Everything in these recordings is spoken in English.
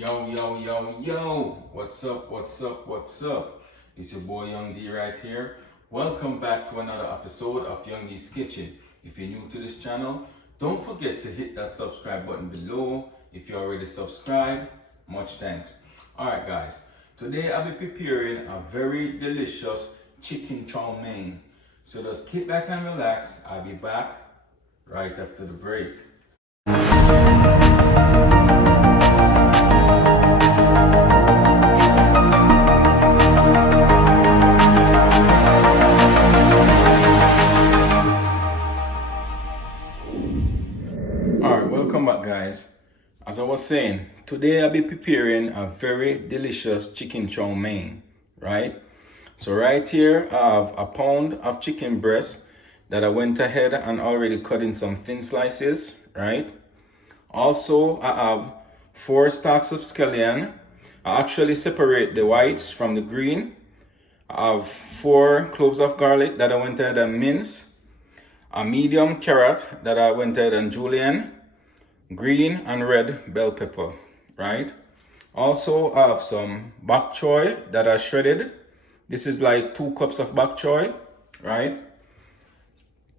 Yo, what's up? It's your boy Young D right here. Welcome back to another episode of Young D's Kitchen. If you're new to this channel, don't forget to hit that subscribe button below. If you're already subscribed, much thanks. Alright guys, today I'll be preparing a very delicious chicken chow mein. So just kick back and relax. I'll be back right after the break. Welcome back guys. As I was saying, today I'll be preparing a very delicious chicken chow mein, right? So right here I have a pound of chicken breast that I went ahead and already cut in some thin slices, right? Also I have 4 stalks of scallion. I actually separate the whites from the green. I have 4 cloves of garlic that I went ahead and minced. A medium carrot that I went ahead and julienne. Green and red bell pepper, right? Also, I have some bok choy that I shredded. This is like 2 cups of bok choy, right?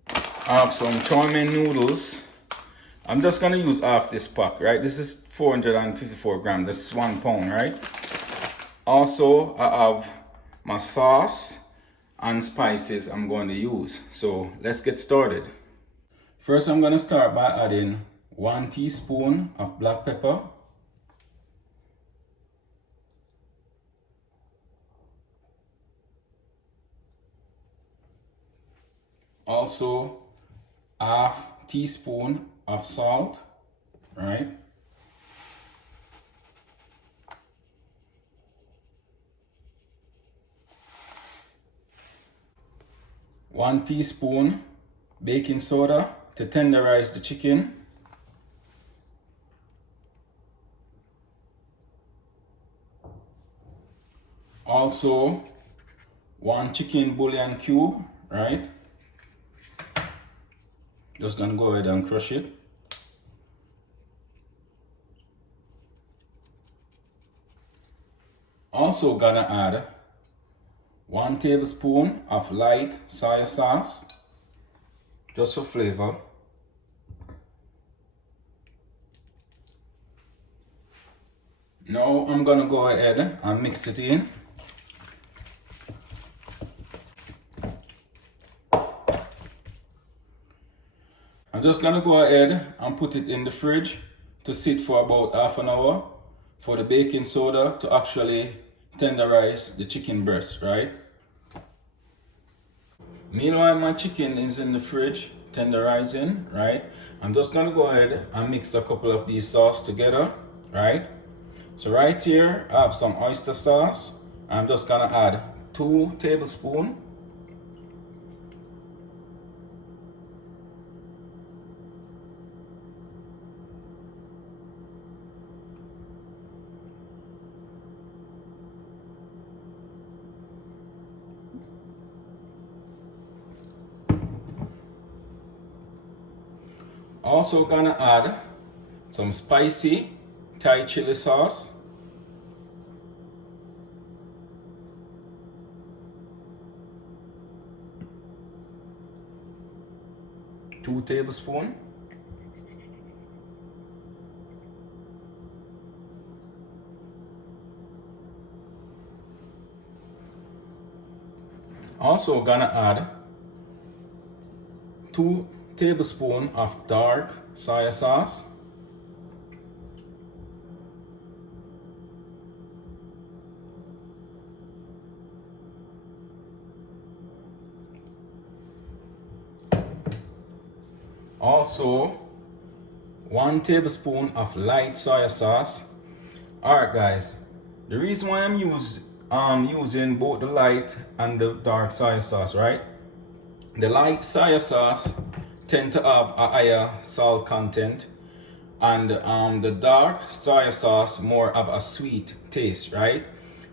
I have some chow mein noodles. I'm just gonna use half this pack, right? This is 454 grams. This is 1 pound, right? Also, I have my sauce and spices I'm going to use. So let's get started. First, I'm gonna start by adding 1 teaspoon of black pepper, also half teaspoon of salt, right? One teaspoon baking soda to tenderize the chicken. Also, 1 chicken bouillon cube, right? Just gonna go ahead and crush it. Also gonna add 1 tablespoon of light soya sauce, just for flavor. Now I'm gonna go ahead and mix it in. I'm just gonna go ahead and put it in the fridge to sit for about half an hour for the baking soda to actually tenderize the chicken breast, right? Meanwhile, my chicken is in the fridge tenderizing, right? I'm just gonna go ahead and mix a couple of these sauce together, right? So right here, I have some oyster sauce. I'm just gonna add 2 tablespoons. Also gonna add some spicy Thai chili sauce. Two tablespoons. Also gonna add 2 tablespoons of dark soya sauce. Also 1 tablespoon of light soya sauce. Alright guys, the reason why I'm using both the light and the dark soya sauce, right? The light soya sauce tend to have a higher salt content, and the dark soya sauce more of a sweet taste, right?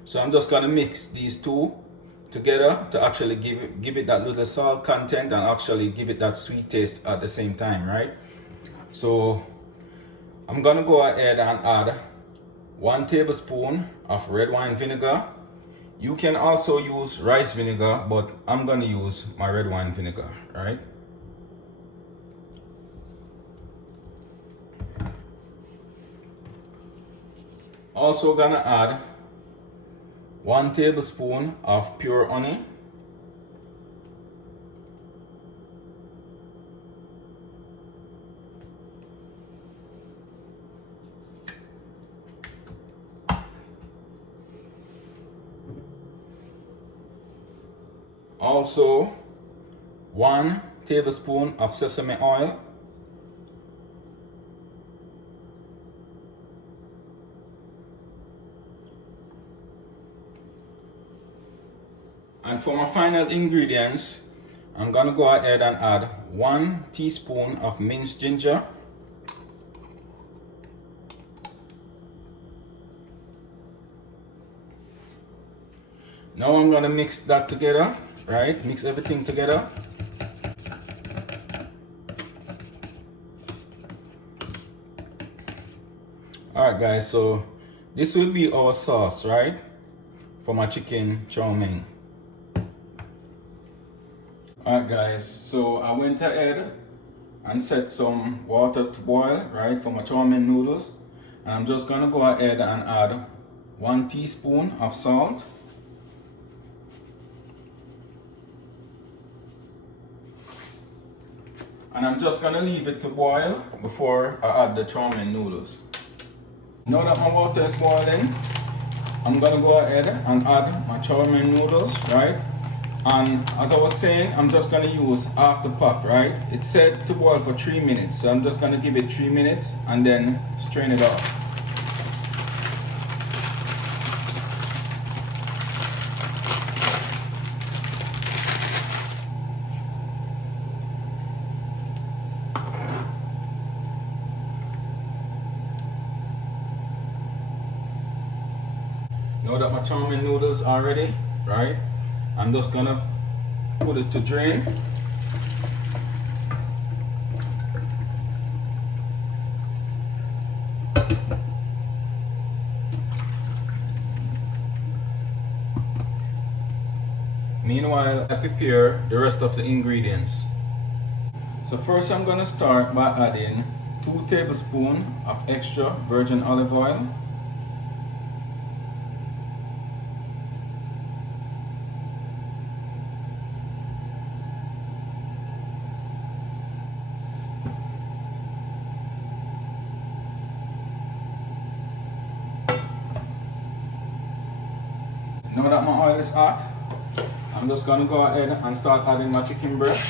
So I'm just gonna mix these two together to actually give it that little salt content and actually give it that sweet taste at the same time, right? So I'm gonna go ahead and add 1 tablespoon of red wine vinegar. You can also use rice vinegar, but I'm gonna use my red wine vinegar, right? Also gonna add 1 tablespoon of pure honey. Also 1 tablespoon of sesame oil. And for my final ingredients, I'm gonna go ahead and add 1 teaspoon of minced ginger. Now I'm gonna mix that together, right? Mix everything together. Alright guys, so this will be our sauce, right? For my chicken chow mein. Alright guys, so I went ahead and set some water to boil, right, for my chow mein noodles. And I'm just gonna go ahead and add 1 teaspoon of salt. And I'm just gonna leave it to boil before I add the chow mein noodles. Now that my water is boiling, I'm gonna go ahead and add my chow mein noodles, right? And as I was saying, I'm just gonna use half the pot, right? It's set to boil for 3 minutes, so I'm just gonna give it 3 minutes and then strain it off. Now that my chow mein noodles are ready, right? I'm just gonna put it to drain. Meanwhile, I prepare the rest of the ingredients. So first I'm gonna start by adding 2 tablespoons of extra virgin olive oil. Now that my oil is hot, I'm just gonna go ahead and start adding my chicken breast.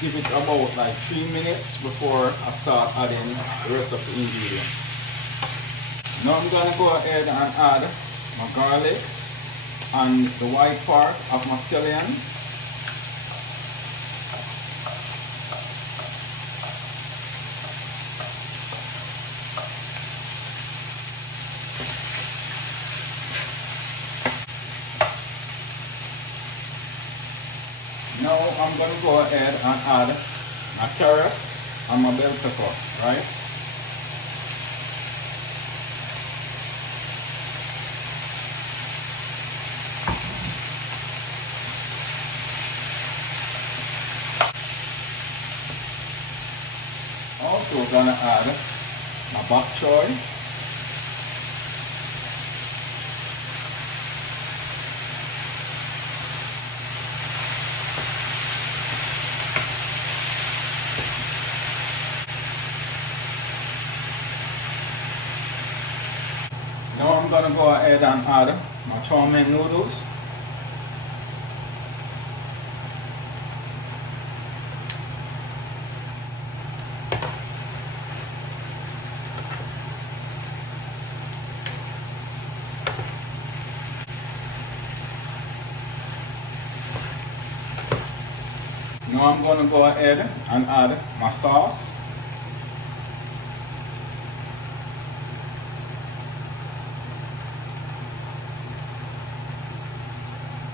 Give it about like 3 minutes before I start adding the rest of the ingredients. Now I'm gonna go ahead and add my garlic and the white part of my scallion. Now I'm going to go ahead and add my carrots and my bell pepper, right? Also gonna add my bok choy. Now I'm gonna go ahead and add my chow mein noodles. Now I'm gonna go ahead and add my sauce.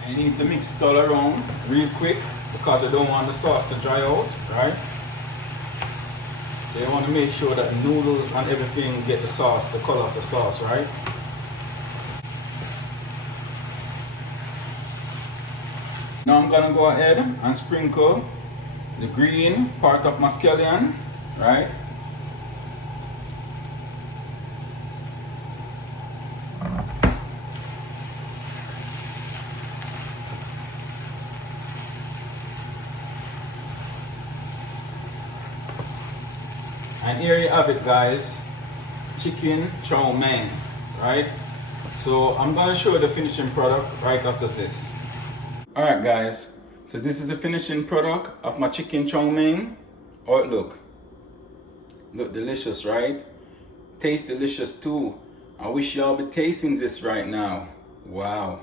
You need to mix it all around real quick because you don't want the sauce to dry out, right? So you want to make sure that the noodles and everything get the sauce, the color of the sauce, right? Now I'm gonna go ahead and sprinkle the green part of my scallion, right? And here you have it, guys, chicken chow mein, right? So I'm gonna show you the finishing product right after this. All right, guys, so this is the finishing product of my chicken chow mein. Oh, look delicious, right? Taste delicious too. I wish y'all be tasting this right now. Wow,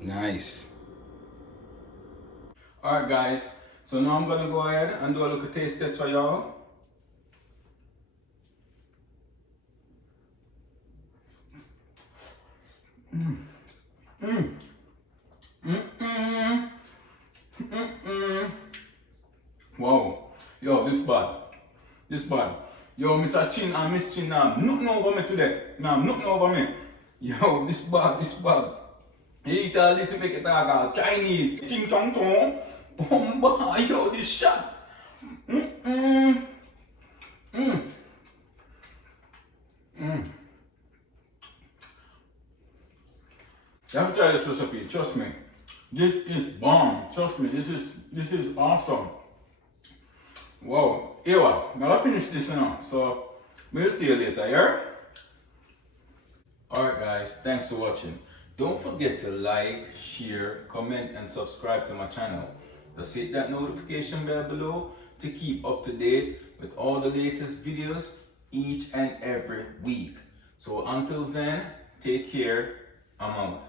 nice. All right, guys, so now I'm gonna go ahead and do a little taste test for y'all. Wow, yo, this bad. Yo, Mr. Chin and Miss Chin now, nothing over me today. Now, nothing over me. Yo, this bad. You eat all this and make it all Chinese. Ching chong chong. Bomba, yo, this shot. You have to try this recipe, trust me. This is bomb, trust me, this is awesome. Wow, Ewa, I'm gonna finish this now, so we'll see you later, yeah? Alright guys, thanks for watching. Don't forget to like, share, comment and subscribe to my channel. Just hit that notification bell below to keep up to date with all the latest videos each and every week. So until then, take care, I'm out.